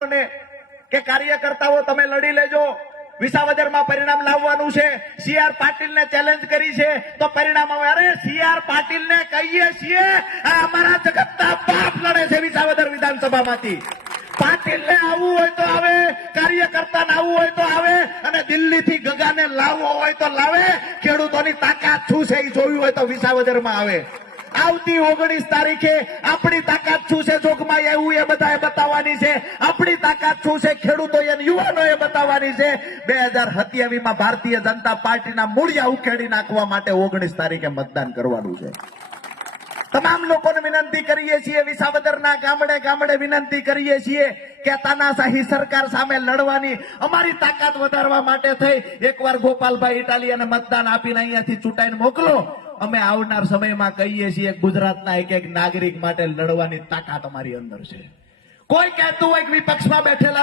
કે કાર્યકર્તાઓ તમે લડી લેજો. વિસાવદરમાં પરિણામ લાવવાનું છે. સીઆર પાટીલ ને ચેલેન્જ કરી છે. તો પરિણામ આવે. અરે સીઆર પાટીલ ને કહીએ છીએ અમારા જગતના બાપ લડે છે વિસાવદર વિધાનસભામાંથી. પાટીલ ને આવવું હોય તો આવે કાર્યકર્તા ને આવવું હોય તો આવે, અને દિલ્હી થી ગગા ને લાવવો હોય તો લાવે. ખેડૂતોની તાકાત શું છે એ જોયું હોય તો વિસાવદરમાં આવે. આવતી ઓગણીસ તારીખે આપણી તાકાત શું છે જોગમાં એવું એ બધાએ બતાવવાની છે. આપણી તાકાત શું છે? ખેડૂતો અને યુવાનોએ બતાવવાની છે. બે હજાર ભારતીય જનતા પાર્ટીના મૂળિયા ઉખેડી નાખવા માટે ઓગણીસ તારીખે મતદાન કરવાનું છે. તમામ લોકોને વિનંતી કરીએ છીએ, વિસાવદરના ગામડે ગામડે વિનંતી કરીએ છીએ કે તાનાશાહી સરકાર સામે લડવાની, અમારી તાકાત વધારવા માટે થઈ. એકવાર ગોપાલભાઈ ઇટાલિયાને મતદાન આપીને અહીંયાથી ચૂંટાઈને મોકલો. અમે આવનાર સમયમાં કહીએ છીએ ગુજરાતના એક એક નાગરિક માટે લડવાની તાકાત અમારી અંદર છે. કોઈ કહેતું હોય કે વિપક્ષમાં બેઠેલા